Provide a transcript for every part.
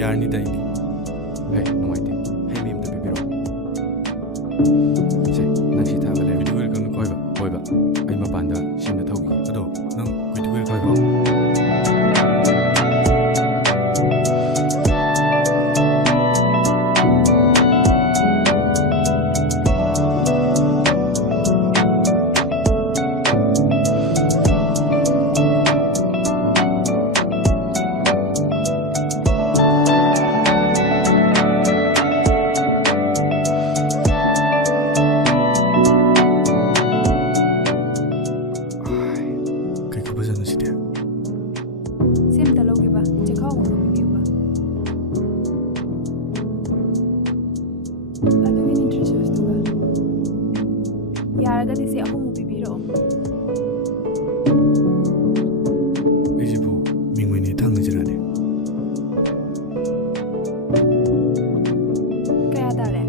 ꯌꯥꯔꯅꯤꯗ ꯑꯩꯗꯤ ꯍꯩ ꯅꯨꯡꯉꯥꯏꯇꯦ ꯍꯩ ꯃꯤ ꯑꯃꯇ ꯄꯤꯕꯤꯔꯛꯑꯣ ꯁꯦ ꯅꯪ ꯁꯤ ꯊꯛꯑꯒ ꯂꯩꯔꯣ ꯀꯨꯏꯗꯨ ꯀꯨꯏꯔꯛꯀꯅꯨ ꯍꯣꯏꯕ ꯑꯩ ꯃꯄꯥꯟꯗ ꯁꯤꯝꯗ ꯊꯧꯈꯤꯒꯦ ꯑꯗꯣ ꯅꯪ ꯀꯨꯏꯗꯨ ꯍꯣꯏ ꯀꯨꯏꯔꯛꯀꯅꯨ ꯀꯩ ꯈꯨꯐꯖꯅꯣ ꯁꯤꯗꯤ ꯁꯦꯝꯇ ꯂꯧꯒꯦꯕ ꯆꯦꯈꯥꯎ ꯑꯃ ꯄꯤꯕꯤꯌꯨꯕ ꯑꯗꯨꯒꯤ ꯅ꯭ꯌꯨꯇ꯭ꯔꯤꯁꯣꯏꯁꯇꯨꯒ ꯌꯥꯔꯒꯗꯤ ꯁꯤ ꯑꯍꯨꯝꯃꯨꯛ ꯄꯤꯕꯤꯔꯛꯑꯣ ꯑꯩꯁꯤꯕꯨ ꯃꯤꯡ ꯑꯣꯏꯅ ꯍꯦꯛꯇ ꯍꯪꯉꯁꯤꯔꯅꯦ ꯀꯌꯥ ꯇꯥꯔꯦ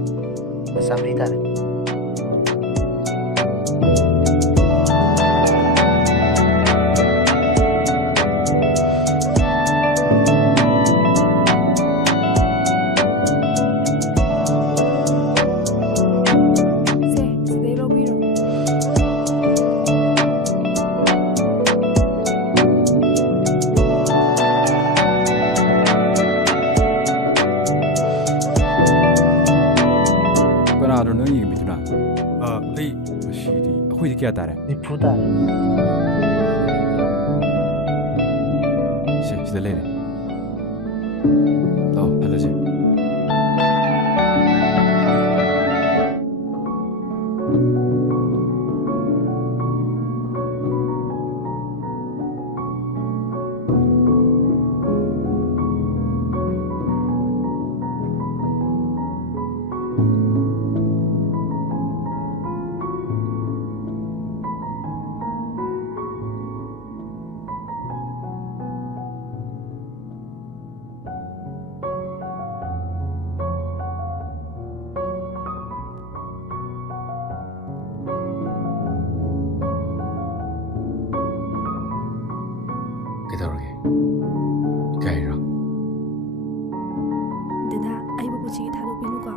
ꯆꯥꯝꯃꯔꯤ ꯇꯥꯔꯦ ꯁꯦ ꯁꯤꯗꯩ ꯂꯧꯕꯤꯔꯣ ꯀꯅꯥꯅꯣ ꯅꯪ ꯌꯦꯡꯕꯤꯗꯨꯅ ꯑꯩ ꯃꯁꯤꯗꯤ ꯑꯩꯈꯣꯏꯗꯤ ꯀꯌꯥ ꯇꯥꯔꯦ ꯅꯤꯐꯨ ꯇꯥꯔꯦ ꯁꯦ ꯁꯤꯗ ꯂꯩꯔꯦ ꯂꯥꯛꯑꯣ ꯍꯜꯂꯁꯦ ꯀꯩꯗꯧꯔꯒꯦ ꯏꯀꯥꯏꯔꯣ ꯗꯗꯥ ꯑꯩꯕꯨ ꯄꯨꯟꯁꯤꯒꯤ ꯊꯥꯗꯣꯛꯄꯤꯅꯨꯀꯣ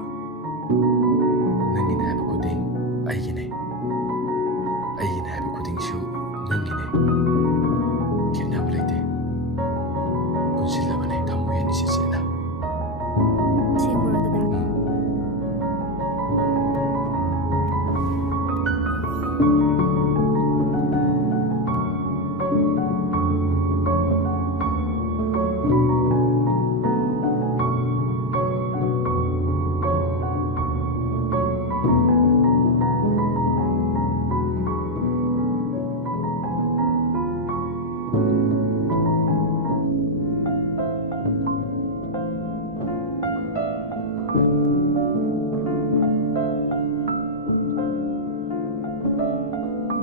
ꯅꯪꯒꯤꯅꯦ ꯍꯥꯏꯕ ꯈꯨꯗꯤꯡ ꯑꯩꯒꯤꯅꯦ ꯑꯩꯒꯤꯅꯦ ꯍꯥꯏꯕ ꯈꯨꯗꯤꯡꯁꯨ ꯅꯪꯒꯤꯅꯦ ꯈꯦꯠꯅꯕ ꯂꯩꯇꯦ ꯄꯨꯟꯁꯤꯜꯂꯕꯅꯦ ꯊꯝꯃꯣꯏ ꯑꯅꯤꯁꯤ ꯆꯦꯠꯅ ꯁꯦꯡꯕ꯭ꯔꯣ ꯗꯗꯥ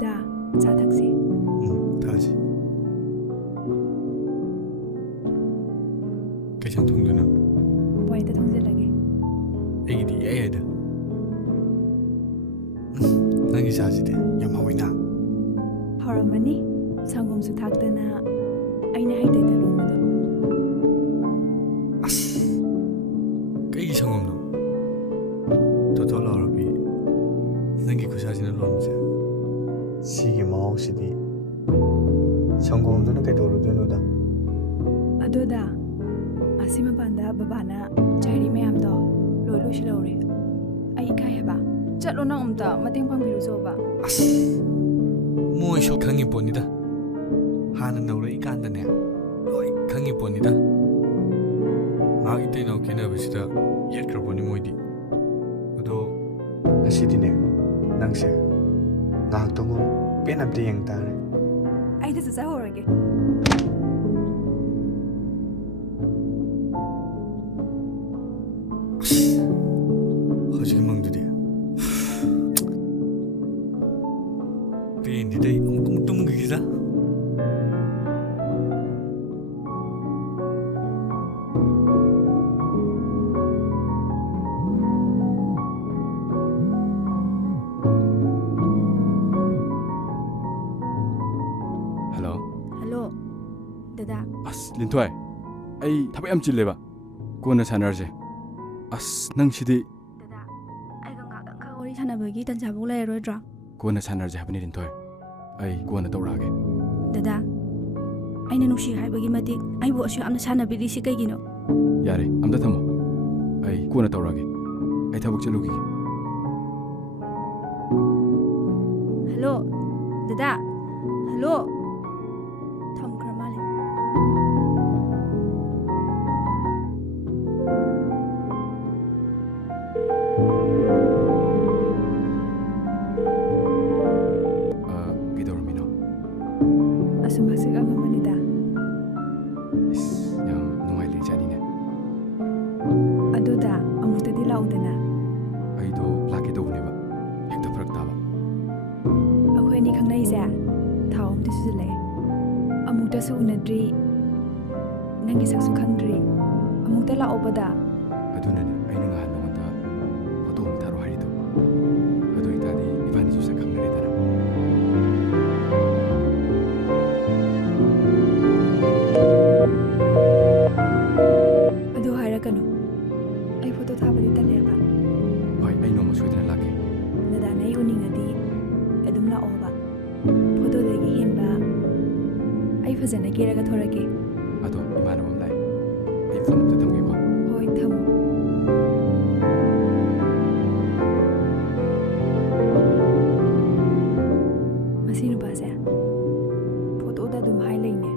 ꯗꯥ ꯆꯥ ꯊꯛꯁꯤ ꯊꯛꯑꯁꯤ ꯀꯩ ꯁꯪ ꯊꯣꯡꯗꯣꯏꯅꯣ ꯋꯥꯏꯗ ꯊꯣꯡꯖꯤꯜꯂꯒꯦ ꯑꯩꯒꯤꯗꯤ ꯏꯌꯥ ꯌꯥꯏꯗ ꯅꯪꯒꯤ ꯆꯥꯁꯤꯗꯤ ꯌꯥꯝ ꯍꯥꯎꯋꯤꯅ ꯍꯧꯔꯝꯃꯅꯤ ꯁꯪꯒꯣꯝꯁꯨ ꯊꯥꯛꯇꯅ ꯑꯩꯅ ꯍꯩꯇꯩꯗ ꯂꯣꯟꯕꯗꯣ ꯑꯁ ꯀꯩꯒꯤ ꯁꯪꯒꯣꯝꯅꯣ ꯊꯣꯠ ꯂꯥꯎꯔꯕꯤ ꯅꯪꯒꯤ ꯈꯨꯠꯁꯥꯁꯤꯅ ꯂꯣꯟꯕꯁꯦ ꯁꯤꯒꯤ ꯃꯍꯥꯎꯁꯤꯗꯤ ꯁꯪꯒꯣꯝꯗꯨꯅ ꯀꯩꯗꯧꯔꯨꯗꯣꯏꯅꯣꯗ ꯑꯗꯨꯗ ꯑꯁꯤ ꯃꯄꯥꯟꯗ ꯕꯕꯥꯅ ꯆꯥꯏꯔꯤ ꯃꯌꯥꯝꯗꯣ ꯂꯣꯏꯁꯤꯜꯍꯧꯔꯦ ꯑꯩ ꯏꯀꯥꯏ ꯍꯥꯏꯕ ꯆꯠꯂꯣ ꯅꯪ ꯑꯝꯇ ꯃꯇꯦꯡ ꯄꯥꯡꯕꯤꯔꯨꯆꯣꯕ ꯑꯁ ꯃꯣꯏꯁꯨ ꯈꯪꯉꯤ ꯄꯣꯠꯅꯤꯗ ꯍꯥꯟꯅ ꯅꯧꯔꯛꯏꯀꯥꯟꯗꯅꯦ ꯂꯣꯏ ꯈꯪꯉꯤ ꯄꯣꯠꯅꯤꯗ ꯉꯥꯏꯍꯥꯛ ꯏꯇꯩꯅꯥꯎ ꯈꯦꯠꯅꯕꯁꯤꯗ ꯌꯦꯠꯈ꯭ꯔꯕꯣꯅꯤ ꯃꯣꯏꯗꯤ ꯑꯗꯣ ꯉꯁꯤꯗꯤꯅꯦ ꯅꯪꯁꯦ ꯉꯥꯏꯍꯥꯛꯇꯪ ꯄꯦꯟ ꯑꯝꯇ ꯌꯦꯡ ꯇꯥꯔꯦ ꯑꯩꯗ ꯆꯠꯆꯍꯧꯔꯒꯦ ꯍꯧꯖꯤꯛꯀꯤ ꯃꯪꯗꯨꯗꯤ ꯄꯦꯟꯗꯤꯗꯩ ꯑꯃꯨꯛ ꯇꯨꯝꯈꯤꯁꯤꯗ ꯍꯜꯂꯣ ꯗꯗꯥ ꯑꯁ ꯂꯤꯟꯊꯣꯏ ꯑꯩ ꯊꯕꯛ ꯌꯥꯝ ꯆꯤꯜꯂꯦꯕ ꯀꯣꯟꯅ ꯁꯥꯟꯅꯔꯁꯦ ꯑꯁ ꯅꯪꯁꯤꯗꯤ ꯗꯗꯥ ꯑꯩꯒ ꯉꯥꯛꯇꯪꯈꯛ ꯋꯥꯔꯤ ꯁꯥꯟꯅꯕꯒꯤ ꯇꯟꯖꯥꯐꯥꯎ ꯂꯩꯔꯔꯣꯏꯗ꯭ꯔꯣ ꯀꯣꯟꯅ ꯁꯥꯟꯅꯔꯁꯦ ꯍꯥꯏꯕꯅꯤ ꯂꯤꯟꯊꯣꯏ ꯑꯩ ꯀꯣꯟꯅ ꯇꯧꯔꯛꯑꯒꯦ ꯗꯗꯥ ꯑꯩꯅ ꯅꯨꯡꯁꯤ ꯍꯥꯏꯕꯒꯤ ꯃꯇꯤꯛ ꯑꯩꯕꯨ ꯑꯁꯨꯛ ꯌꯥꯝꯅ ꯁꯥꯟꯅꯕꯤꯔꯤꯁꯤ ꯀꯩꯒꯤꯅꯣ ꯌꯥꯔꯦ ꯑꯝꯇ ꯊꯝꯃꯣ ꯑꯩ ꯀꯣꯟꯅ ꯇꯧꯔꯛꯑꯒꯦ ꯑꯩ ꯊꯕꯛ ꯆꯠꯂꯨꯈꯤꯒꯦ ꯍꯜꯂꯣ ꯗꯗꯥ ꯍꯜꯂꯣ ꯊꯝꯈ꯭ꯔ ꯃꯥꯜꯂꯦ ꯀꯩꯗꯧꯔꯝꯃꯤꯅꯣ ꯑꯁꯨꯝ ꯍꯛꯆꯤꯛ ꯑꯉꯝꯕꯅꯤꯗ ꯏꯁ ꯌꯥꯝ ꯅꯨꯡꯉꯥꯏ ꯂꯩꯖꯥꯠꯅꯤꯅꯦ ꯑꯗꯨꯗ ꯑꯃꯨꯛꯇꯗꯤ ꯂꯥꯛꯎꯗꯅ ꯑꯩꯗꯣ ꯂꯥꯛꯀꯦ ꯇꯧꯕꯅꯦꯕ ꯍꯦꯛꯇ ꯐꯔꯛ ꯇꯥꯕ ꯑꯩꯈꯣꯏ ꯑꯅꯤ ꯈꯪꯅꯩꯁꯦ ꯊꯥ ꯑꯃꯗꯤ ꯁꯨꯖꯜꯂꯛꯑꯦ ꯑꯃꯨꯛꯇꯁꯨ ꯎꯅꯗ꯭ꯔꯤ ꯅꯪꯒꯤ ꯁꯛꯁꯨ ꯈꯪꯗ꯭ꯔꯤ ꯑꯃꯨꯛꯇ ꯂꯥꯛꯑꯣꯕꯗ ꯑꯗꯨꯅꯅꯦ ꯑꯩꯅ ꯉꯍꯥꯟ ꯅꯉꯣꯟꯗ ꯐꯣꯇꯣ ꯑꯃ ꯊꯥꯔꯣ ꯍꯥꯏꯔꯤꯗꯣ ꯑꯗꯨ ꯑꯣꯏꯇꯥꯔꯗꯤ ꯏꯕꯥꯅꯤꯁꯨ ꯁꯛ ꯈꯪꯅꯔꯦꯗꯅ ꯑꯗꯨ ꯍꯥꯏꯔꯛꯀꯅꯨ ꯑꯩ ꯐꯣꯇꯣ ꯊꯥꯕꯗꯤ ꯇꯜꯂꯦꯕ ꯍꯣꯏ ꯑꯩ ꯅꯣꯡꯃ ꯁꯣꯏꯗꯅ ꯂꯥꯛꯀꯦ ꯗꯗꯥꯅ ꯑꯩ ꯎꯅꯤꯡꯉꯗꯤ ꯑꯗꯨꯝ ꯂꯥꯛꯑꯣꯕ ꯐꯣꯇꯣꯗꯒꯤ ꯍꯦꯟꯕ ꯑꯩ ꯐꯖꯅ ꯀꯦꯔꯒ ꯊꯣꯔꯛꯀꯦ ꯑꯗꯣ ꯏꯃꯥꯟꯅꯕ ꯑꯃ ꯂꯥꯛꯑꯦ ꯑꯩ ꯐꯣꯟ ꯑꯝꯇ ꯊꯝꯒꯦꯀꯣ ꯍꯣꯏ ꯊꯝꯃꯣ ꯃꯁꯤ ꯅꯨꯄꯥꯁꯦ ꯐꯣꯇꯣꯗ ꯑꯗꯨꯝ ꯍꯥꯏ ꯂꯩꯅꯦ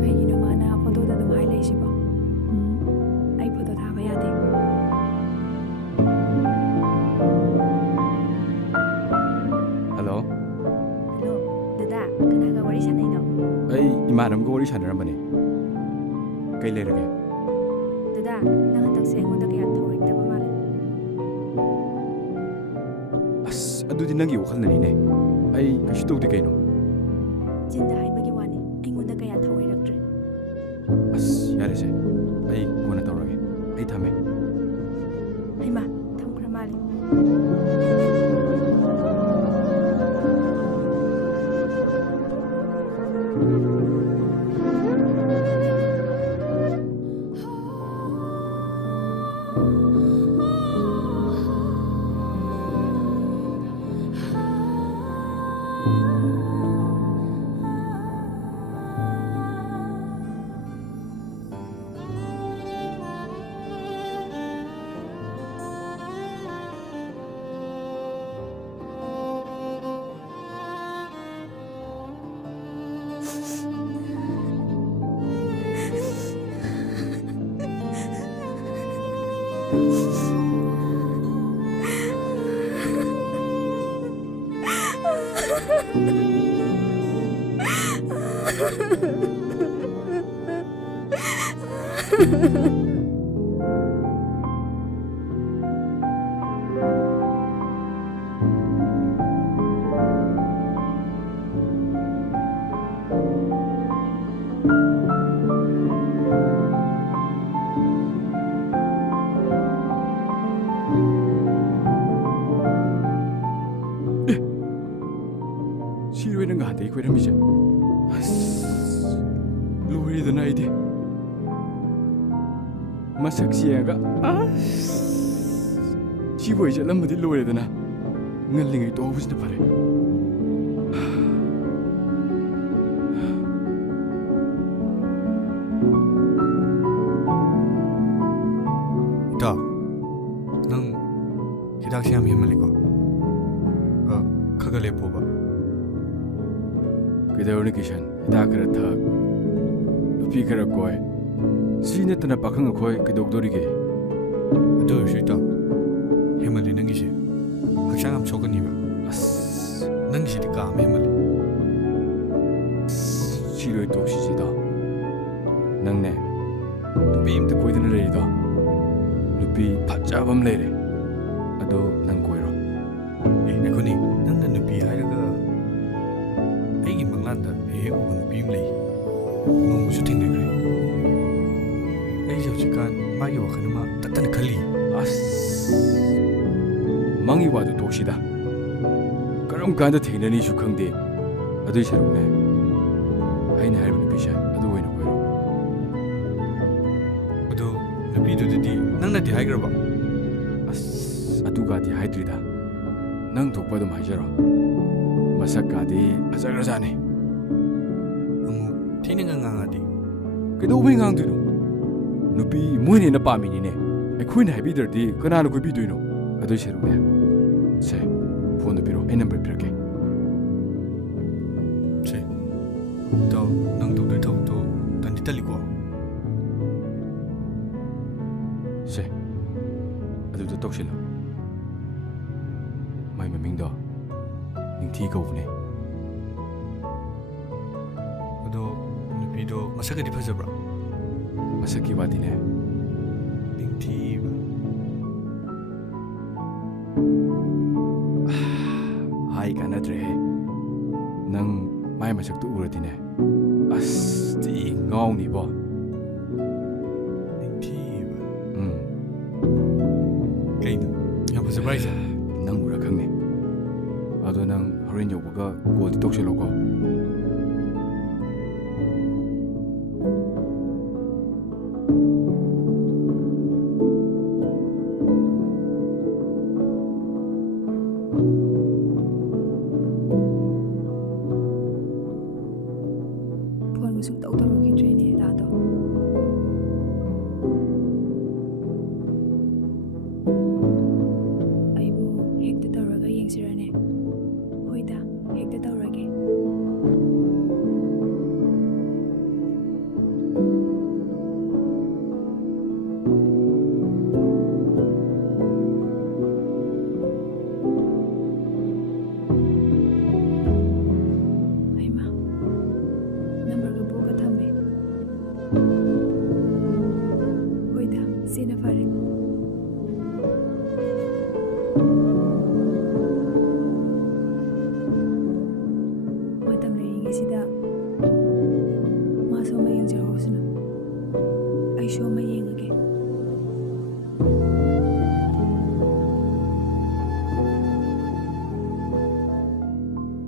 ꯀꯩꯒꯤꯅꯣ ꯃꯥꯅ ꯐꯣꯇꯣꯗ ꯑꯗꯨꯝ ꯍꯥꯏ ꯂꯩꯁꯤꯕꯣ ꯑꯩ ꯐꯣꯇꯣ ꯊꯥꯕ ꯌꯥꯗꯦ ꯍꯜꯂꯣ ꯍꯜꯂꯣ ꯗꯗꯥ ꯀꯅꯥꯒ ꯋꯥꯔꯤ ꯁꯥꯟꯅꯩꯅꯣ ꯑꯩ ꯏꯃꯥꯟꯅꯕꯒ ꯋꯥꯔꯤ ꯁꯥꯟꯅꯔꯝꯕꯅꯦ ꯀꯩ ꯂꯩꯔꯒꯦ ꯗꯗꯥ ꯅꯪ ꯍꯟꯗꯛꯁꯦ ꯑꯩꯉꯣꯟꯗ ꯀꯌꯥ ꯊꯧꯔꯛꯇꯕ ꯃꯥꯜꯂꯦ ꯑꯁ ꯑꯗꯨꯗꯤ ꯅꯪꯒꯤ ꯋꯥꯈꯜꯅꯅꯤꯅꯦ ꯑꯩ ꯀꯩꯁꯨ ꯇꯧꯗꯦ ꯀꯩꯅꯣ ꯆꯤꯟꯗ ꯍꯥꯏꯕꯒꯤ ꯋꯥꯅꯤ ꯑꯩꯉꯣꯟꯗ ꯀꯌꯥ ꯊꯧꯑꯣꯏꯔꯛꯇ꯭ꯔꯦ ꯑꯁ ꯌꯥꯔꯦꯁꯦ ꯑꯩ ꯀꯣꯟꯅ ꯇꯧꯔꯒꯦ ꯑꯩ ꯊꯝꯃꯦ ꯍꯩꯃꯥ ꯊꯝꯈ꯭ꯔ ꯃꯥꯜꯂꯦ ꯁꯤꯔꯣꯏ ꯅꯪ ꯉꯍꯥꯟꯗꯒꯤ ꯀꯣꯏꯔꯝꯃꯤꯁꯦ ꯑꯁ ꯂꯣꯏꯔꯦꯗꯅ ꯑꯩꯗꯤ ꯃꯁꯛ ꯌꯦꯡꯉꯒ ꯑꯁ ꯁꯤꯕꯨ ꯑꯩ ꯆꯠꯂꯝꯃꯗꯤ ꯂꯣꯏꯔꯦꯗꯅ ꯉꯜꯂꯤꯉꯩ ꯇꯣꯛꯍꯧꯕꯁꯤꯅ ꯐꯔꯦ ꯏꯇꯥꯎ ꯅꯪ ꯍꯤꯗꯥꯛꯁꯦ ꯌꯥꯝ ꯍꯦꯟꯃꯜꯂꯤꯀꯣ ꯈꯒ ꯂꯦꯞꯄꯣꯕ ꯀꯩꯗꯧꯔꯅꯤ ꯀꯤꯁꯟ ꯍꯤꯗꯥꯛ ꯈꯔ ꯊꯛ ꯅꯨꯄꯤ ꯈꯔ ꯀꯣꯏ ꯁꯤ ꯅꯠꯇꯅ ꯄꯥꯈꯪ ꯑꯩꯈꯣꯏ ꯀꯩꯗꯧꯗꯣꯔꯤꯒꯦ ꯑꯗꯨ ꯑꯣꯏꯔꯁꯨ ꯏꯇꯥꯎ ꯍꯦꯟꯃꯜꯂꯤ ꯅꯪꯒꯤꯁꯦ ꯍꯛꯆꯥꯡ ꯌꯥꯝ ꯁꯣꯛꯀꯅꯤꯕ ꯑꯁ ꯅꯪꯒꯤꯁꯤꯗꯤ ꯀꯥ ꯑꯃ ꯍꯦꯟꯃꯜꯂꯤ ꯁꯤꯔꯣꯏ ꯇꯣꯛꯁꯤꯁꯤꯗ ꯅꯪꯅꯦ ꯅꯨꯄꯤ ꯑꯝꯇ ꯀꯣꯏꯗꯅ ꯂꯩꯔꯤꯗꯣ ꯅꯨꯄꯤ ꯐꯖꯕ ꯑꯃ ꯂꯩꯔꯦ ꯑꯗꯣ ꯅꯪ ꯀꯣꯏꯔꯣ ꯑꯩꯈꯣꯏꯅꯤ ꯅꯪꯅ ꯅꯨꯄꯤ ꯍꯥꯏꯔꯒ ꯑꯩꯒꯤ ꯃꯪꯂꯥꯟꯗ ꯍꯦꯛ ꯍꯦꯛ ꯎꯕ ꯅꯨꯄꯤ ꯑꯃ ꯂꯩ ꯅꯣꯡꯃꯁꯨ ꯊꯦꯡꯅꯈ꯭ꯔꯦ ꯑꯩꯁꯦ ꯍꯧꯖꯤꯛꯀꯥꯟ ꯃꯥꯒꯤ ꯋꯥꯈꯜ ꯑꯃ ꯇꯠꯇꯅ ꯈꯜꯂꯤ ꯑꯁ ꯃꯪꯒꯤ ꯋꯥꯗꯨ ꯇꯣꯛꯁꯤꯗ ꯀꯔꯝ ꯀꯥꯟꯗ ꯊꯦꯡꯅꯅꯤꯁꯨ ꯈꯪꯗꯦ ꯑꯗꯨꯏ ꯁꯔꯨꯛꯅꯦ ꯑꯩꯅ ꯍꯥꯏꯔꯤꯕ ꯅꯨꯄꯤꯁꯦ ꯑꯗꯨ ꯑꯣꯏꯅ ꯀꯣꯏꯔꯣ ꯑꯗꯣ ꯅꯨꯄꯤꯗꯨꯗꯗꯤ ꯅꯪꯅꯗꯤ ꯍꯥꯏꯈ꯭ꯔꯕ ꯑꯁ ꯑꯗꯨꯒꯗꯤ ꯍꯥꯏꯗ꯭ꯔꯤꯗ ꯅꯪ ꯊꯣꯛꯄ ꯑꯗꯨꯝ ꯍꯥꯏꯖꯔꯣ ꯃꯁꯛꯀꯥꯗꯤ ꯐꯖꯈ꯭ꯔꯖꯥꯠꯅꯤ ꯑꯃꯨꯛ ꯊꯤꯅ ꯉꯥꯡꯉꯗꯤ ꯀꯩꯗꯧꯕꯩ ꯉꯥꯡꯗꯣꯏꯅꯣ ꯅꯨꯄꯤ ꯃꯣꯏꯅ ꯍꯦꯟꯅ ꯄꯥꯝꯃꯤꯅꯤꯅꯦ ꯑꯩꯈꯣꯏꯅ ꯍꯥꯏꯕꯤꯗ꯭ꯔꯗꯤ ꯀꯅꯥꯅ ꯀꯣꯏꯕꯤꯗꯣꯏꯅꯣ ꯑꯗꯨꯏ ꯁꯔꯨꯛꯅꯦ ꯁꯦ ꯐꯣꯟꯗꯣ ꯄꯤꯔꯣ ꯑꯩ ꯅꯝꯕꯔ ꯄꯤꯔꯛꯀꯦ ꯁꯦ ꯏꯇꯥꯎ ꯅꯪ ꯇꯧꯗꯣꯏ ꯊꯕꯛꯇꯣ ꯇꯟꯗꯤ ꯇꯜꯂꯤꯀꯣ ꯁꯦ ꯑꯗꯨꯗ ꯇꯧꯁꯤꯜꯂꯣ ꯃꯥꯏ ꯃꯃꯤꯡꯗꯣ ꯅꯤꯡꯊꯤ ꯀꯧꯕꯅꯦ ꯑꯗꯣ ꯅꯨꯄꯤꯗꯣ ꯃꯁꯛꯀꯗꯤ ꯐꯖꯕ꯭ꯔꯥ ꯃꯁꯛꯀꯤ ꯋꯥꯗꯤꯅꯦ ꯅꯤꯡꯊꯤꯕ ꯍꯥꯏ ꯀꯥꯟꯅꯗ꯭ꯔꯦꯍꯦ ꯅꯪ ꯃꯥꯏ ꯃꯁꯛꯇꯨ ꯎꯔꯗꯤꯅꯦ ꯑꯁ ꯊꯤ ꯉꯥꯎꯅꯤꯕꯣ ꯅꯤꯡꯊꯤꯕ ꯎꯝ ꯀꯩꯅꯣ ꯌꯥꯝ ꯐꯖꯕ꯭ꯔꯥ ꯍꯥꯏꯁꯦ ꯅꯪ ꯎꯔ ꯈꯪꯅꯤ ꯑꯗꯣ ꯅꯪ ꯍꯣꯔꯦꯟ ꯌꯧꯕꯒ ꯀꯣꯜꯗꯤ ꯇꯧꯁꯤꯜꯂꯣꯀꯣ ꯐꯣꯟꯒ ꯁꯨꯡꯇꯧ ꯇꯧꯔꯛꯈꯤꯗ꯭ꯔꯦꯅꯦ ꯗꯥꯗꯣ ꯑꯩꯕꯨ ꯍꯦꯛꯇ ꯇꯧꯔꯒ ꯌꯦꯡꯁꯤꯔꯅꯦ ꯍꯣꯏꯗ ꯍꯦꯛꯇ ꯇꯧꯔꯒꯦ ꯅꯝꯕꯔꯒ ꯕ꯭ꯂꯣꯛꯀ ꯊꯝꯃꯦ ꯍꯣꯏꯗ ꯁꯤꯅ ꯐꯔꯦ ꯃꯇꯝ ꯂꯩꯔꯤꯉꯩꯁꯤꯗ ꯃꯥꯁꯨ ꯑꯃ ꯌꯦꯡꯖꯍꯧꯁꯅꯨ ꯑꯩꯁꯨ ꯑꯃ ꯌꯦꯡꯉꯒꯦ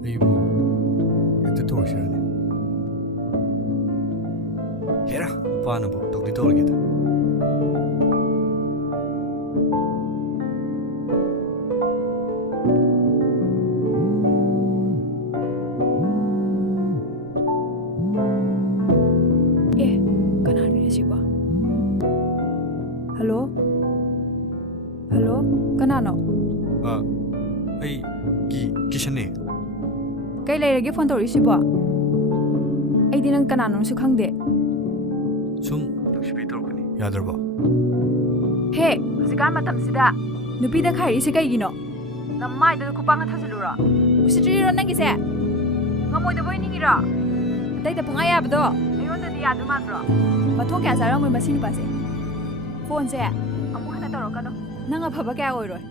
ꯑꯩꯕꯨ ꯍꯦꯛꯇ ꯇꯧꯔꯁꯤꯔꯅꯦ ꯍꯦꯔꯥ ꯅꯨꯄꯥꯅꯕꯨ ꯇꯧꯗꯤ ꯇꯧꯔꯒꯦꯗ ꯑꯦ ꯀꯅꯥꯅꯣꯅꯦ ꯁꯤꯕꯣ ꯍꯜꯂꯣ ꯍꯜꯂꯣ ꯀꯅꯥꯅꯣ ꯑꯩ ꯀꯤꯁꯟꯅꯦ ꯀꯩ ꯂꯩꯔꯒꯦ ꯐꯣꯟ ꯇꯧꯔꯛꯏꯁꯤꯕꯣ ꯑꯩꯗꯤ ꯅꯪ ꯀꯅꯥꯅꯣꯁꯨ ꯈꯪꯗꯦ ꯁꯨꯝ ꯅꯨꯡꯁꯤꯕꯩ ꯇꯧꯔꯛꯄꯅꯤ ꯌꯥꯗ꯭ꯔꯕꯣ ꯍꯦ ꯍꯧꯖꯤꯛꯀꯥꯟ ꯃꯇꯝꯁꯤꯗ ꯅꯨꯄꯤꯗ ꯈꯥꯏꯔꯤꯁꯤ ꯀꯩꯒꯤꯅꯣ ꯅꯃꯥꯏꯗꯨꯗ ꯈꯨꯄꯥꯛꯅ ꯊꯥꯖꯤꯜꯂꯨꯔꯣ ꯎꯁꯤꯠꯇ꯭ꯔꯤꯔꯣ ꯅꯪꯒꯤꯁꯦ ꯉꯝꯃꯣꯏꯗꯕꯣꯏ ꯅꯤꯡꯉꯤꯔꯣ ꯑꯇꯩꯗ ꯄꯨꯡꯌꯥ ꯌꯥꯕꯗꯣ ꯑꯩꯉꯣꯟꯗꯗꯤ ꯌꯥꯗꯣꯏ ꯃꯥꯟꯕ꯭ꯔꯣ ꯃꯊꯣꯡ ꯀꯌꯥ ꯆꯥꯔꯝꯃꯣꯏ ꯃꯁꯤ ꯅꯨꯄꯥꯁꯦ ꯐꯣꯟꯁꯦ ꯑꯃꯨꯛ ꯍꯟꯅ ꯇꯧꯔꯛꯀꯅꯨ ꯅꯪ ꯑꯐꯕ ꯀꯌꯥ ꯑꯣꯏꯔꯣꯏ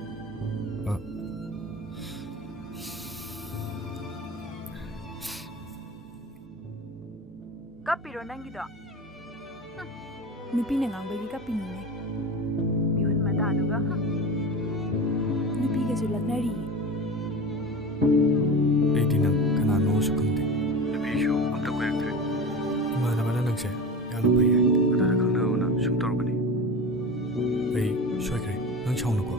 ꯀꯞꯄꯤꯔꯣ ꯅꯪꯒꯤꯗꯣ ꯅꯨꯄꯤꯅ ꯉꯥꯡꯕꯒꯤ ꯀꯞꯄꯤꯅꯤꯅꯦ ꯃꯤꯍꯨꯟ ꯃꯇꯥꯗꯨꯒ ꯅꯨꯄꯤꯒꯁꯨ ꯂꯛꯅꯔꯤꯌꯦ ꯑꯩꯗꯤ ꯅꯪ ꯀꯅꯥꯅꯣꯁꯨ ꯈꯪꯗꯦ ꯅꯨꯄꯤꯁꯨ ꯑꯝꯇ ꯀꯣꯏꯔꯛꯇ꯭ꯔꯦ ꯏꯃꯥꯟꯅꯕꯅ ꯅꯪꯁꯦ ꯌꯥꯝꯅ ꯐꯩ ꯍꯥꯏ ꯑꯗꯨꯗ ꯈꯪꯅꯕꯅ ꯁꯨꯝ ꯇꯧꯔꯛꯄꯅꯤ ꯑꯩ ꯁꯣꯏꯈ꯭ꯔꯦ ꯅꯪ ꯁꯥꯎꯅꯨꯀꯣ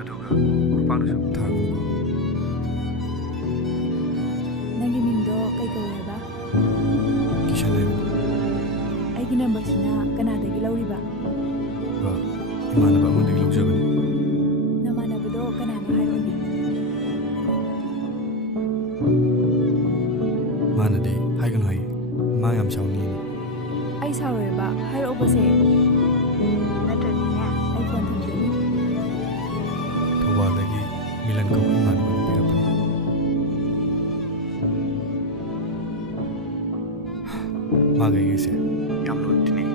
ꯑꯗꯨꯒ ꯈꯨꯄꯥꯛꯅꯁꯨ ꯊꯥꯔꯛꯀꯅꯨꯀꯣ ꯅꯪꯒꯤ ꯃꯤꯡꯗꯣ ꯀꯩ ꯀꯧꯋꯦꯕ ꯀꯤꯁꯟ ꯍꯥꯏꯕꯅꯤ ꯑꯩꯒꯤ ꯅꯝꯕꯔꯁꯤꯅ ꯀꯅꯥꯗꯒꯤ ꯂꯧꯔꯤꯕ ꯏꯃꯥꯟꯅꯕ ꯑꯃꯗꯒꯤ ꯂꯧꯖꯕꯅꯤ ꯅꯃꯥꯟꯅꯕꯗꯣ ꯀꯅꯥꯅꯣ ꯍꯥꯏꯔꯛꯑꯣꯅꯦ ꯃꯥꯅꯗꯤ ꯍꯥꯏꯒꯅꯨ ꯍꯥꯏꯌꯦ ꯃꯥ ꯌꯥꯝ ꯁꯥꯎꯅꯤꯅ ꯑꯩ ꯁꯥꯎꯔꯣꯏꯕ ꯍꯥꯏꯔꯛꯑꯣꯕꯁꯦ ꯅꯠꯇ꯭ꯔꯗꯤꯅꯦ ꯑꯩ ꯐꯣꯟ ꯊꯝꯖꯅꯤ ꯊꯧꯕꯥꯜꯗꯒꯤ ꯃꯤꯂꯟ ꯀꯧꯕ ꯏꯃꯥꯟꯅꯕꯅ ꯄꯤꯔꯛꯄꯅꯤ ꯃꯥꯒ ꯑꯩꯒꯁꯦ ꯌꯥꯝ ꯂꯨꯅ ꯇꯤꯟꯅꯩ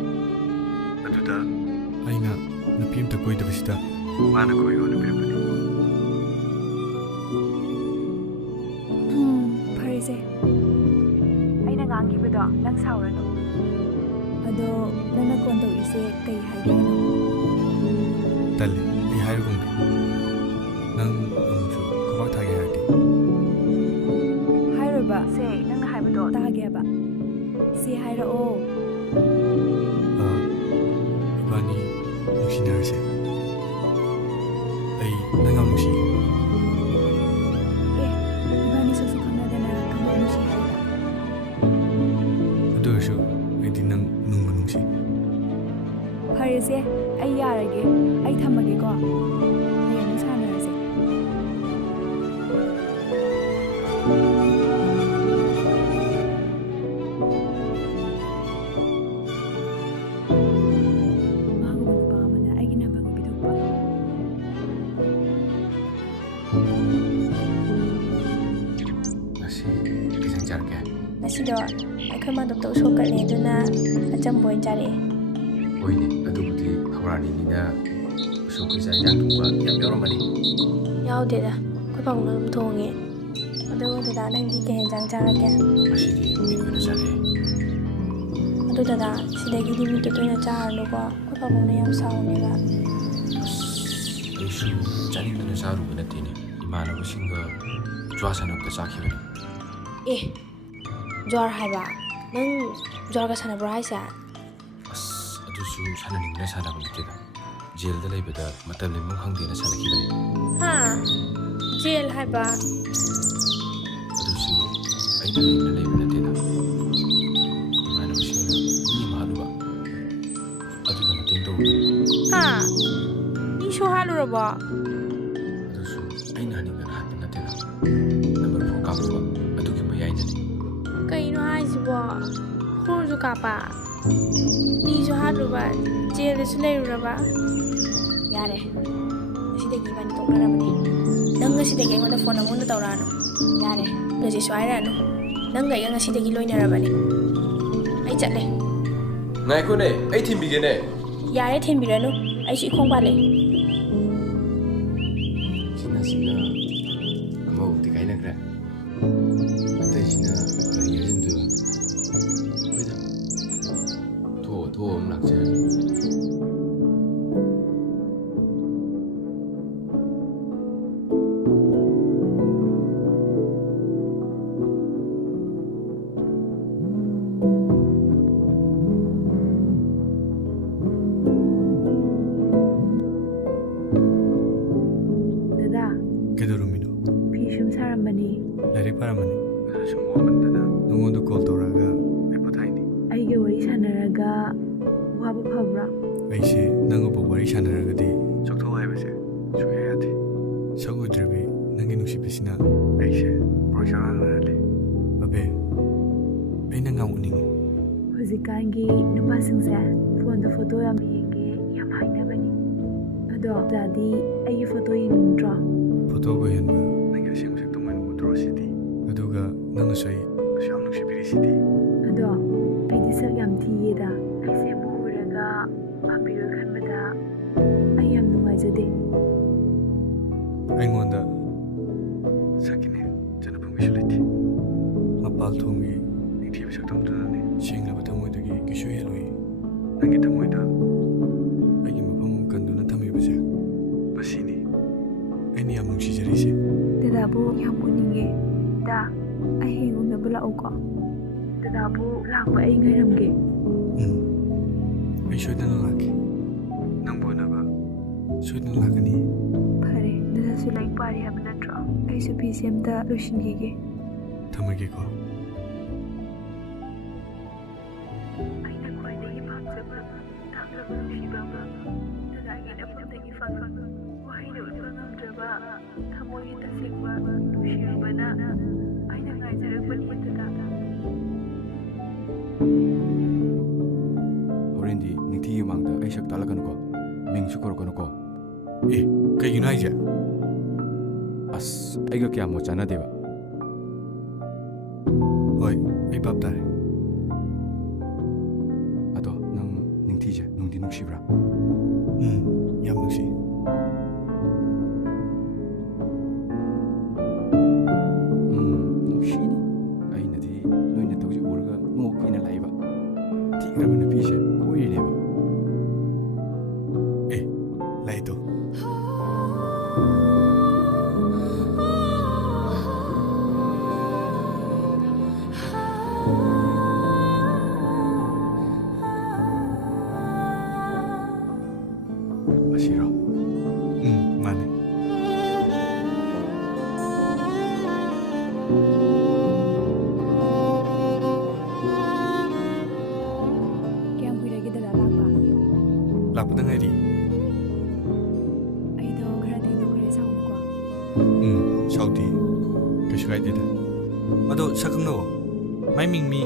ꯑꯗꯨꯗ ꯑꯩꯅ ꯅꯨꯄꯤ ꯑꯝꯇ ꯀꯣꯏꯗꯕꯁꯤꯗ ꯃꯥꯅ ꯀꯣꯏꯔꯣꯅ ꯄꯤꯔꯛꯄꯅꯤ ꯐꯔꯦꯁꯦ ꯑꯩꯅ ꯉꯥꯡꯈꯤꯕꯗꯣ ꯅꯪ ꯁꯥꯎꯔꯅꯨ ꯑꯗꯣ ꯅꯪꯅ ꯀꯣꯟ ꯇꯧꯔꯤꯁꯦ ꯀꯩ ꯍꯥꯏꯒꯦ ꯍꯥꯏꯅꯣ ꯇꯜꯂꯦ ꯑꯩ ꯍꯥꯏꯔꯨꯒꯨꯝꯒꯦ ꯅꯪ ꯑꯃꯨꯛꯁꯨ ꯈꯨꯄꯥꯛ ꯊꯥꯒꯦ ꯍꯥꯏꯔꯗꯤ ꯍꯥꯏꯔꯣꯏꯕ ꯁꯦ ꯅꯪꯅ ꯍꯥꯏꯕꯗꯣ ꯇꯥꯒꯦꯕ ꯁꯤ ꯍꯥꯏꯔꯛꯑꯣ ꯏꯕꯥꯅꯤ 누시나르세 에이 내가 누시 이번에 소소 강나다나 강나 누시 하이다. 어떠셔 에디 능 누가 누시 파리세 아이 야라게 아이 탐마게고 예 무사나르세. ꯉꯁꯤ ꯀꯩꯁꯪ ꯆꯥꯔꯛꯀꯦ ꯉꯁꯤꯗꯣ ꯑꯩꯈꯣꯏ ꯃꯥꯗꯣꯛꯇ ꯎꯁꯣꯞꯀꯠꯂꯦ ꯑꯗꯨꯅ ꯑꯆꯝꯕ ꯑꯣꯏꯅ ꯆꯥꯔꯛꯑꯦ ꯍꯣꯏꯅꯦ ꯑꯗꯨꯕꯨꯗꯤ ꯍꯧꯔꯥꯅꯤꯅꯤꯅ ꯎꯁꯣꯞꯀꯤ ꯆꯥꯛ ꯏꯟꯖꯥꯡ ꯊꯣꯡꯕ ꯌꯥꯝ ꯌꯥꯎꯔꯝꯃꯅꯤ ꯌꯥꯎꯗꯦꯗ ꯑꯩꯈꯣꯏ ꯄꯥꯕꯨꯡꯅ ꯑꯗꯨꯝ ꯊꯣꯡꯉꯦ ꯑꯗꯨꯒ ꯗꯗꯥ ꯅꯪꯗꯤ ꯀꯩ ꯌꯦꯟꯖꯥꯡ ꯆꯥꯔꯛꯀꯦ ꯉꯁꯤꯗꯤ ꯃꯤꯠ ꯑꯣꯏꯅ ꯆꯥꯔꯛꯑꯦ ꯑꯗꯨ ꯗꯗꯥ ꯁꯤꯗꯒꯤꯗꯤ ꯃꯤꯠꯇꯣ ꯇꯣꯏꯅ ꯆꯥꯔꯅꯨꯀꯣ ꯑꯩꯈꯣꯏ ꯄꯥꯕꯨꯡꯅ ꯌꯥꯝ ꯁꯥꯎꯅꯦꯕ ꯑꯩꯁꯨ ꯆꯥꯅꯤꯡꯗꯅ ꯆꯥꯔꯨꯕ ꯅꯠꯇꯦꯅꯦ ꯏꯃꯥꯟꯅꯕꯁꯤꯡꯒ ꯖ꯭ꯋꯥ ꯁꯥꯟꯅꯕꯗ ꯆꯥꯈꯤꯕꯅꯤ ꯑꯦ ꯖ꯭ꯋꯥꯔ ꯍꯥꯏꯕ ꯅꯪ ꯖ꯭ꯋꯥꯔꯒ ꯁꯥꯟꯅꯕ꯭ꯔꯣ ꯍꯥꯏꯁꯦ ꯑꯁ ꯑꯗꯨꯁꯨ ꯁꯥꯟꯅꯅꯤꯡꯗꯅ ꯁꯥꯟꯅꯕ ꯅꯠꯇꯦꯗ ꯖꯦꯜꯗ ꯂꯩꯕꯗ ꯃꯇꯝ ꯂꯦꯟꯐꯝ ꯈꯪꯗꯦꯅ ꯁꯥꯟꯅꯈꯤꯕꯅꯤ ꯍꯥ ꯖꯦꯜ ꯍꯥꯏꯕ ꯑꯗꯨꯁꯨ ꯑꯩꯅ ꯂꯦꯡꯗꯅ ꯂꯩꯕ ꯅꯠꯇꯦꯗ ꯏꯃꯥꯟꯅꯕꯁꯤꯡꯅ ꯃꯤ ꯑꯃ ꯍꯥꯠꯂꯨꯕ ꯑꯗꯨꯅ ꯃꯇꯦꯡ ꯇꯧꯕꯅꯤ ꯍꯥ ꯃꯤꯁꯨ ꯍꯥꯠꯂꯨꯔꯕꯣ ꯑꯗꯨꯁꯨ ꯑꯩꯅ ꯍꯥꯅꯤꯡꯗꯅ ꯍꯥꯠꯄ ꯅꯠꯇꯦꯗ ꯅꯝꯕꯔ 4 ꯀꯥꯞꯄꯨꯕ ꯑꯗꯨꯒꯤ ꯃꯌꯥꯏꯅꯅꯤ ꯀꯩꯅꯣ ꯍꯥꯏꯁꯤꯕꯣ ꯐꯣꯔꯁꯨ ꯀꯥꯞꯄ ꯃꯤꯁꯨ ꯍꯥꯠꯂꯨꯕ ꯖꯦꯜꯗꯁꯨ ꯂꯩꯔꯨꯔꯕ ꯌꯥꯔꯦ ꯉꯁꯤꯗꯒꯤ ꯏꯕꯥꯅꯤ ꯇꯣꯛꯅꯔꯕꯅꯤ ꯅꯪ ꯉꯁꯤꯗꯒꯤ ꯑꯩꯉꯣꯟꯗ ꯐꯣꯟ ꯑꯃꯨꯛ ꯇꯧꯔꯛꯑꯅꯨ ꯌꯥꯔꯦ ꯉꯁꯤꯁꯨ ꯍꯥꯏꯔꯛꯑꯅꯨ ꯅꯪꯒ ꯑꯩꯒ ꯉꯁꯤꯗꯒꯤ ꯂꯣꯏꯅꯔꯕꯅꯤ ꯑꯩ ꯆꯠꯂꯦ ꯉꯥꯏꯈꯣꯅꯦ ꯑꯩ ꯊꯤꯟꯕꯤꯒꯦꯅꯦ ꯌꯥꯔꯦ ꯊꯤꯟꯕꯤꯔꯅꯨ ꯑꯩꯁꯨꯏꯈꯣꯡ ꯄꯥꯜꯂꯦ ꯁꯤꯅ ꯑꯃꯕꯨꯗꯤ ꯀꯥꯏꯅꯈ꯭ꯔꯦ ꯑꯇꯩꯁꯤꯅ ꯀꯔꯤ ꯍꯥꯏꯖꯤꯟꯗꯣꯏꯕ ꯍꯣꯏꯗ ꯊꯣꯛꯑ ꯑꯃ ꯂꯥꯛꯆꯔꯅꯤ 다다 그대로미노 피숨 사람만이 라이릭 바람만이 그래서 좀 오만다나 너무도 콜 돌아가 에포타이니 아이게 와리 사나라가 와부 파브라 아이시 너가 와리 샤나라가디 적토 하이버세 중요해야 돼 서구들비 너게 누시비시나 아이시 프로젝트하나래 바베 아이나 가오닝 ꯍꯧꯖꯤꯛꯀꯥꯟꯒꯤ ꯅꯨꯄꯥꯁꯤꯡꯁꯦ ꯐꯣꯟꯗ ꯐꯣꯇꯣ ꯌꯥꯝ ꯌꯦꯡꯒꯦ ꯌꯥꯝ ꯍꯥꯏꯅꯕꯅꯤ ꯑꯗꯣ ꯗꯥꯗꯤ ꯑꯩꯒꯤ ꯐꯣꯇꯣ ꯌꯦꯡꯅꯤꯡꯗ꯭ꯔꯣ 포토고 현바 내가 생색 동안 들어시디 그도가 너는 저희 시험 누시비리시디 ꯑꯗꯣ ꯑꯩꯗꯤ ꯁꯛ ꯌꯥꯝ ꯊꯤꯌꯦꯗ ꯑꯩꯁꯦ ꯑꯃꯨꯛ ꯎꯔꯒ ꯄꯥꯝꯕꯤꯔꯣ ꯈꯟꯕꯗ ꯑꯩ ꯌꯥꯝ ꯅꯨꯡꯉꯥꯏꯖꯗꯦ ꯑꯩꯉꯣꯟꯗ ꯁꯛꯀꯤꯅꯦ ꯆꯅꯐꯝꯒꯤꯁꯨ ꯂꯩꯇꯦ ꯃꯄꯥꯜ ꯊꯣꯡꯒꯤ ꯅꯤꯡꯊꯤꯕ ꯁꯛꯇꯝꯗꯨꯅꯅꯦ ꯁꯦꯡꯂꯕ ꯊꯃꯣꯏꯗꯒꯤ ꯀꯩꯁꯨ ꯍꯦꯜꯂꯣꯏ ꯅꯪꯒꯤ ꯊꯃꯣꯏꯗ ꯑꯩꯒꯤ ꯃꯐꯝ ꯀꯟꯗꯨꯅ ꯊꯝꯃꯤꯕꯁꯦ ꯃꯁꯤꯅꯤ ꯑꯩꯅ ꯌꯥꯝ ꯅꯨꯡꯁꯤꯖꯔꯤꯁꯦ ꯗꯗꯥꯕꯨ ꯌꯥꯝ ꯎꯅꯤꯡꯉꯦ ꯗꯥ ꯑꯩ ꯍꯌꯦꯡ ꯎꯅꯕ ꯂꯥꯛꯎꯀꯣ ꯗꯗꯥꯕꯨ ꯂꯥꯛꯄ ꯑꯩ ꯉꯥꯏꯔꯝꯒꯦ ꯑꯩ ꯁꯣꯏꯗꯅ ꯂꯥꯛꯀꯦ ꯅꯪꯕꯨ ꯎꯅꯕ ꯁꯣꯏꯗꯅ ꯂꯥꯛꯀꯅꯤ ꯐꯔꯦ ꯗꯗꯥꯁꯨ ꯂꯥꯏꯔꯤꯛ ꯄꯥꯔꯤ ꯍꯥꯏꯕ ꯅꯠꯇ꯭ꯔꯣ ꯑꯩꯁꯨ ꯐꯤꯁꯦ ꯑꯝꯇ ꯂꯣꯏꯁꯤꯟꯈꯤꯒꯦ ꯊꯝꯃꯒꯦꯀꯣ ꯑꯩꯅ ꯈ꯭ꯋꯥꯏꯗꯒꯤ ꯄꯥꯝꯖꯕ ꯊꯥꯞꯂꯕ ꯅꯨꯡꯁꯤꯕ ꯑꯃ ꯗꯗꯥꯒꯤ ꯅꯐꯝꯗꯒꯤ ꯐꯪꯕ ꯋꯥꯍꯩꯅ ꯎꯠꯄ ꯉꯝꯗ꯭ꯔꯕ ꯊꯃꯣꯏꯒꯤ ꯇꯁꯦꯡꯕ ꯅꯨꯡꯁꯤꯔꯨꯕꯅ ꯑꯩꯅ ꯉꯥꯏꯖꯔꯛꯄꯅꯤ ꯗꯗꯥ ꯍꯣꯔꯦꯟꯗꯤ ꯅꯤꯡꯊꯤꯒꯤ ꯃꯥꯡꯗ ꯑꯩ ꯁꯛ ꯇꯥꯜꯂꯛꯀꯅꯨꯀꯣ ꯃꯤꯡꯁꯨ ꯀꯧꯔꯛꯀꯅꯨꯀꯣ ꯑꯦ ꯀꯩꯒꯤꯅꯣ ꯍꯥꯏꯁꯦ ꯑꯁ ꯑꯩꯒ ꯀꯌꯥꯃꯨꯛ ꯆꯥꯟꯅꯗꯦꯕ ꯍꯣꯏ ꯑꯩ ꯚꯥꯞ ꯇꯥꯔꯦ ꯑꯗꯣ ꯅꯪ ꯅꯤꯡꯊꯤꯁꯦ ꯅꯨꯡꯗꯤ ꯅꯨꯡꯁꯤꯕ꯭ꯔꯥ ꯌꯥꯝ ꯅꯨꯡꯁꯤ ꯅꯨꯡꯁꯤꯅꯤ ꯑꯩꯅꯗꯤ ꯅꯣꯏꯅ ꯇꯧꯁꯤ ꯎꯔꯒ ꯅꯣꯛꯀꯦꯅ ꯂꯥꯛꯏꯕ ꯊꯤꯈ꯭ꯔꯕ ꯅꯨꯄꯤꯁꯦ ꯀꯣꯏꯔꯤꯅꯦꯕ ꯑꯦ ꯂꯩꯗꯣ ꯑꯁꯤꯔꯣ? ꯃꯥꯅꯦ. ꯀꯌꯥꯝ ꯀꯨꯏꯔꯒꯦ ꯗꯗꯥ ꯂꯥꯛꯄ? ꯂꯥꯛꯄꯗ ꯉꯥꯏꯔꯤ. ꯑꯩꯗꯣ ꯈꯔ ꯊꯦꯡꯗꯣꯛꯈ꯭ꯔꯦ ꯁꯥꯎꯅꯨꯀꯣ. ꯁꯥꯎꯗꯤ. ꯀꯩꯁꯨ ꯀꯥꯏꯗꯦꯗ. ꯑꯗꯣ ꯁꯛ ꯈꯪꯅꯕꯣ? ꯃꯥꯏ ꯃꯤꯡ ꯃꯤ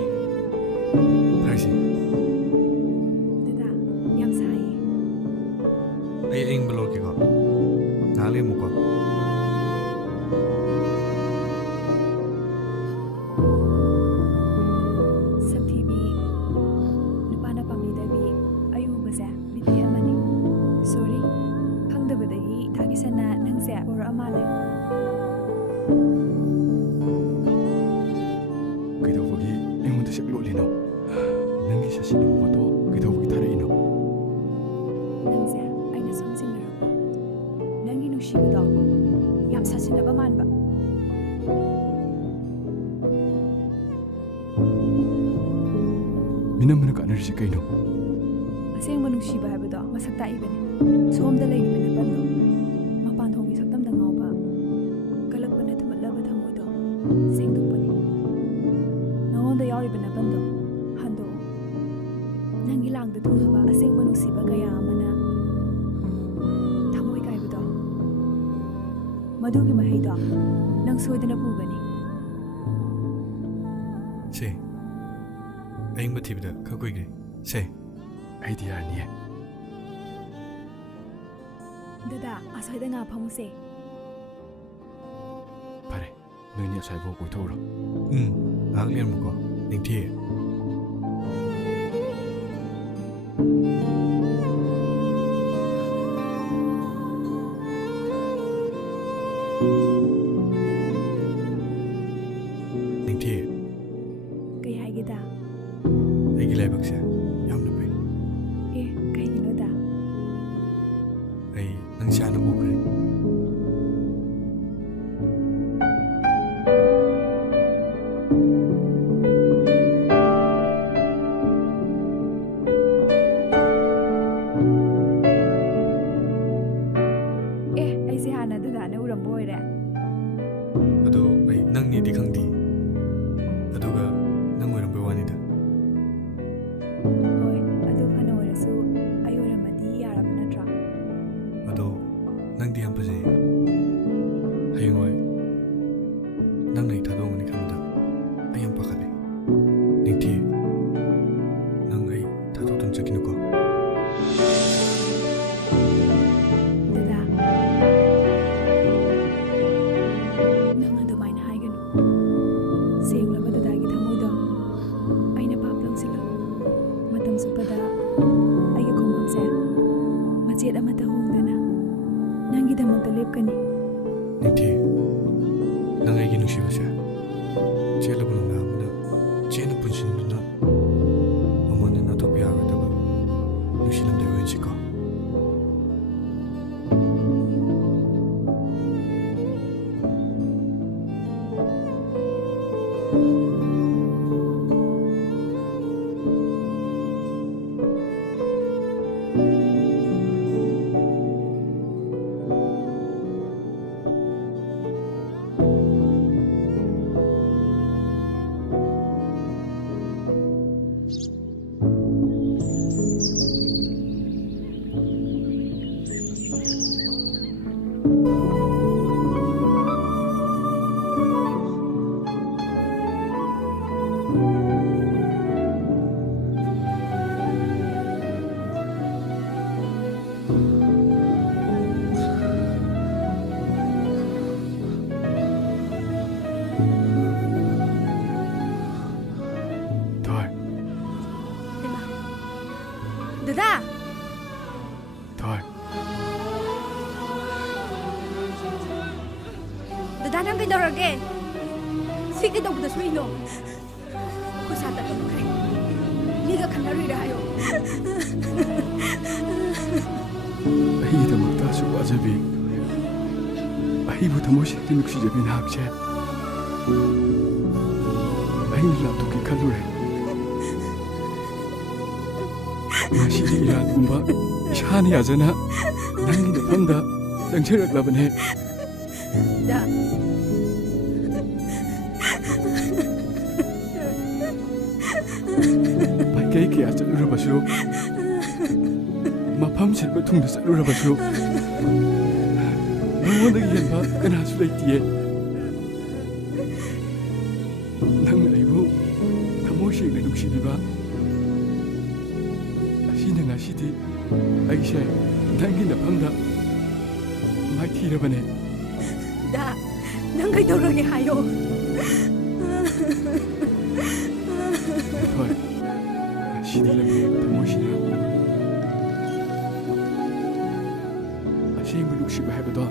ꯐꯔꯁꯤ. ꯗꯗꯥ ꯌꯥꯝ ꯁꯥꯏꯌꯦ. ꯑꯩ ꯑꯌꯤꯡꯕ ꯂꯧꯔꯛꯀꯦꯀꯣ. ꯉꯥꯏꯍꯥꯛ ꯂꯩꯔꯝꯃꯨꯀꯣ. ꯁꯛꯊꯤꯕꯤ, ꯅꯨꯄꯥꯅ ꯄꯥꯝꯕꯤꯗꯕꯤ, ꯑꯌꯨꯕꯁꯦ ꯃꯤꯇꯩ ꯑꯃꯅꯤ. ꯁꯣꯔꯤ, ꯈꯪꯗꯕꯗꯒꯤ ꯊꯥꯒꯤꯁꯟꯅ ꯅꯪꯁꯦ ꯄꯨꯔꯛꯑ ꯃꯥꯜꯂꯦ. ꯀꯩꯗꯧꯕꯒꯤ ꯑꯩꯉꯣꯟꯗ ꯁꯛ ꯂꯣꯠꯂꯤꯅꯣ? ꯅꯪꯒꯤ ꯁꯠꯁꯤꯟꯅꯕ ꯐꯣꯇꯣ ꯀꯩꯗꯧꯕꯒꯤ ꯊꯥꯔꯛꯏꯅꯣ? ꯅꯪꯁꯦ ꯑꯩꯅ ꯁꯨꯝ ꯆꯤꯡꯅꯔꯛꯄ. ꯅꯪꯒꯤ ꯅꯨꯡꯁꯤꯕꯗꯣ ꯌꯥꯝ ꯁꯥꯁꯤꯟꯅꯕ ꯃꯥꯟꯕ. ꯃꯤꯅꯝꯕꯅ ꯀꯥꯟꯅꯔꯤꯁꯤ ꯀꯩꯅꯣ? ꯑꯁꯦꯡꯕ ꯅꯨꯡꯁꯤꯕ ꯍꯥꯏꯕꯗꯣ ꯃꯁꯛ ꯇꯥꯛꯏꯕꯅꯤ. ꯁꯣꯝꯗ ꯂꯩꯔꯤꯕ ꯅꯄꯟꯗꯣ, ꯃꯄꯥꯟ ꯊꯣꯡꯒꯤ ꯁꯛꯇꯝꯗ ꯉꯥꯎꯕ, ꯀꯜꯂꯛꯄꯅ ꯊꯨꯝꯍꯠꯂꯕ ꯊꯃꯣꯏꯗꯣ ꯁꯦꯡꯗꯣꯛꯄꯅꯤ. ꯅꯉꯣꯟꯗ ꯌꯥꯎꯔꯤꯕ ꯅꯄꯟꯗꯣ ꯍꯟꯗꯣꯛꯑꯣ. ꯅꯪꯒꯤ ꯂꯥꯡꯗ ꯊꯨꯡꯂꯕ ꯑꯁꯦꯡꯕ ꯅꯨꯡꯁꯤꯕ ꯀꯌꯥ ꯑꯃꯅ ꯊꯃꯣꯏ ꯀꯥꯏꯕꯗꯣ, ꯃꯗꯨꯒꯤ ꯃꯍꯩꯗꯣ ꯅꯪ ꯁꯣꯏꯗꯅ ꯄꯨꯒꯅꯤ. ꯁꯦ. ꯑꯌꯤꯡꯕ ꯊꯤꯕꯗ ꯈꯔ ꯀꯨꯏꯒ꯭ꯔꯦ. ꯁꯦ. ꯑꯩꯗꯤ ꯌꯥꯔꯅꯤꯌꯦ. ꯗꯗꯥ ꯑꯁ꯭ꯋꯥꯏꯗ ꯉꯥ ꯐꯝꯃꯨꯁꯦ. ꯐꯔꯦ, ꯅꯣꯏꯅꯤ ꯑꯁ꯭ꯋꯥꯏꯐꯥꯎ ꯀꯣꯏꯊꯣꯛꯎꯔꯣ. ꯉꯥꯏꯍꯥꯛ ꯂꯩꯔꯝꯃꯨꯀꯣ. ꯅꯤꯡꯊꯤꯌꯦ. ꯅꯤꯡꯊꯤꯌꯦ. ꯀꯩ ꯍꯥꯏꯒꯦꯗ? ꯑꯩꯒꯤ ꯂꯥꯏꯕꯛꯁꯦ ꯌꯥꯝꯅ ꯐꯩ. ꯑꯦ, ꯀꯩꯒꯤꯅꯣꯗ? ꯑꯩ ꯅꯪ ꯁꯥꯅ ꯎꯈ꯭ꯔꯦ. ꯑꯦ, ꯑꯩꯁꯦ ꯍꯥꯟꯅ ꯗꯗꯥꯅ ꯎꯔꯝꯕ ꯑꯣꯏꯔꯦ. ꯑꯗꯣ ꯑꯩ ꯅꯪꯅꯦꯗꯤ ꯈꯪꯗꯦ. ꯑꯗꯨꯒ ꯅꯪ ꯑꯣꯏꯔꯝꯕꯩ ꯋꯥꯅꯤꯗ. ꯍꯣꯏ, ꯑꯗꯨ ꯐꯅ ꯑꯣꯏꯔꯁꯨ ꯑꯩ ꯑꯣꯏꯔꯝꯃꯗꯤ ꯌꯥꯔꯕ ꯅꯠꯇ꯭ꯔꯣ? ꯑꯗꯣ ꯅꯪꯗꯤ ꯌꯥꯝ ꯐꯖꯩ. ꯍꯌꯦꯡꯋꯥꯏ ꯅꯪꯅ ꯑꯩ ꯊꯥꯗꯣꯛꯑꯝꯒꯅꯤ ꯈꯟꯕꯗ ꯑꯩ ꯌꯥꯝ ꯄꯥꯈꯠꯂꯦ. ꯅꯤꯡꯊꯤ, ꯅꯪ ꯑꯩ ꯊꯥꯗꯣꯛꯇꯨꯅ ꯆꯠꯈꯤꯅꯨꯀꯣ. ꯗꯗꯥ, ꯅꯪ ꯑꯗꯨꯃꯥꯏꯅ ꯍꯥꯏꯒꯅꯨ. ꯁꯦꯡꯂꯕ ꯗꯗꯥꯒꯤ ꯊꯃꯣꯏꯗꯣ ꯑꯩꯅ ꯚꯥꯞ ꯂꯧꯁꯤꯜꯂꯨ. ꯃꯇꯝ ꯆꯨꯞꯄꯗ ꯑꯩꯒꯤ ꯈꯣꯡꯐꯝꯁꯦ ꯃꯆꯦꯠ ꯑꯃꯠꯇ ꯍꯣꯡꯗꯅ ꯅꯪꯒꯤꯗꯃꯛꯇ ꯂꯦꯞꯀꯅꯤ. ꯅꯤꯡꯊꯤ, ꯅꯪ ꯑꯩꯒꯤ ꯅꯨꯡꯁꯤꯕꯁꯦ ꯆꯦꯜꯂꯕ ꯅꯨꯡꯗꯥꯡ ꯑꯃꯗ ꯆꯦꯅ ꯄꯨꯟꯁꯤꯟꯗꯨꯅ ꯑꯃꯨꯛ ꯍꯟꯅ ꯅꯥꯊꯣꯛꯄ ꯌꯥꯔꯣꯏꯗꯕ ꯅꯨꯡꯁꯤꯂꯝꯗꯥꯏ ꯑꯣꯏꯍꯟꯁꯤꯀꯣ. ꯗꯗꯥ! ꯊꯣꯏ, ꯗꯗꯥ ꯅꯪ ꯀꯩꯗꯧꯔꯒꯦ? ꯁꯤ ꯀꯩꯗꯧꯕꯗ ꯁꯣꯏꯅꯣ? ꯈꯨꯠꯁꯥ ꯇꯠꯂꯝꯈ꯭ꯔꯦ. ꯃꯤꯒ ꯈꯟꯅꯔꯨꯏꯔ ꯍꯥꯏꯌꯣ. ꯑꯩꯒꯤꯗꯃꯛꯇ ꯑꯁꯨꯛ ꯋꯥꯖꯕꯤ, ꯑꯩꯕꯨ ꯊꯃꯣꯏ ꯁꯦꯡꯅ ꯅꯨꯡꯁꯤꯖꯕꯤ ꯅꯍꯥꯛꯁꯦ ꯑꯩꯅ ꯂꯥꯞꯊꯣꯛꯀꯦ ꯈꯜꯂꯨꯔꯦ. ꯉꯁꯤꯗꯤ ꯏꯔꯥꯟꯒꯨꯝꯕ ꯏꯁꯥꯅ ꯌꯥꯖꯅ ꯅꯪꯒꯤ ꯅꯐꯝꯗ ꯆꯪꯁꯤꯜꯂꯛꯂꯕꯅꯦ ꯗ ꯃꯥꯏꯀꯩ ꯀꯌꯥ ꯆꯠꯂꯨꯔꯕꯁꯨ ꯃꯐꯝ ꯁꯤꯟꯕ ꯊꯨꯡꯗ ꯆꯠꯂꯨꯔꯕꯁꯨ ꯅꯉꯣꯟꯗꯒꯤ ꯍꯦꯟꯕ ꯀꯅꯥꯁꯨ ꯂꯩꯇꯤꯌꯦ ꯅꯪꯅ ꯑꯩꯕꯨ ꯊꯃꯣꯏ ꯁꯦꯡꯅ ꯅꯨꯡꯁꯤꯕꯤꯕ ꯑꯁꯤꯅ ꯉꯁꯤꯗꯤ ꯑꯩꯁꯦ ꯅꯪꯒꯤ ꯅꯐꯝꯗ ꯃꯥꯏꯊꯤꯔꯕꯅꯦ ꯗ ꯅꯪ ꯀꯩꯗꯧꯔꯒꯦ ꯍꯥꯏꯌꯣ ꯍꯣꯏ ꯉꯁꯤꯗꯤ ꯂꯝꯍꯦꯟꯕ ꯊꯃꯣꯏꯁꯤꯅ ꯑꯁꯦꯡꯕ ꯅꯨꯡꯁꯤꯕ ꯍꯥꯏꯕꯗꯣ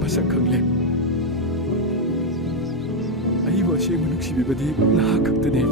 ꯃꯁꯛ ꯈꯪꯂꯦ ꯑꯩꯕꯨ ꯑꯁꯦꯡꯕ ꯅꯨꯡꯁꯤꯕꯤꯕꯗꯤ ꯅꯍꯥꯛ ꯈꯛꯇꯅꯦ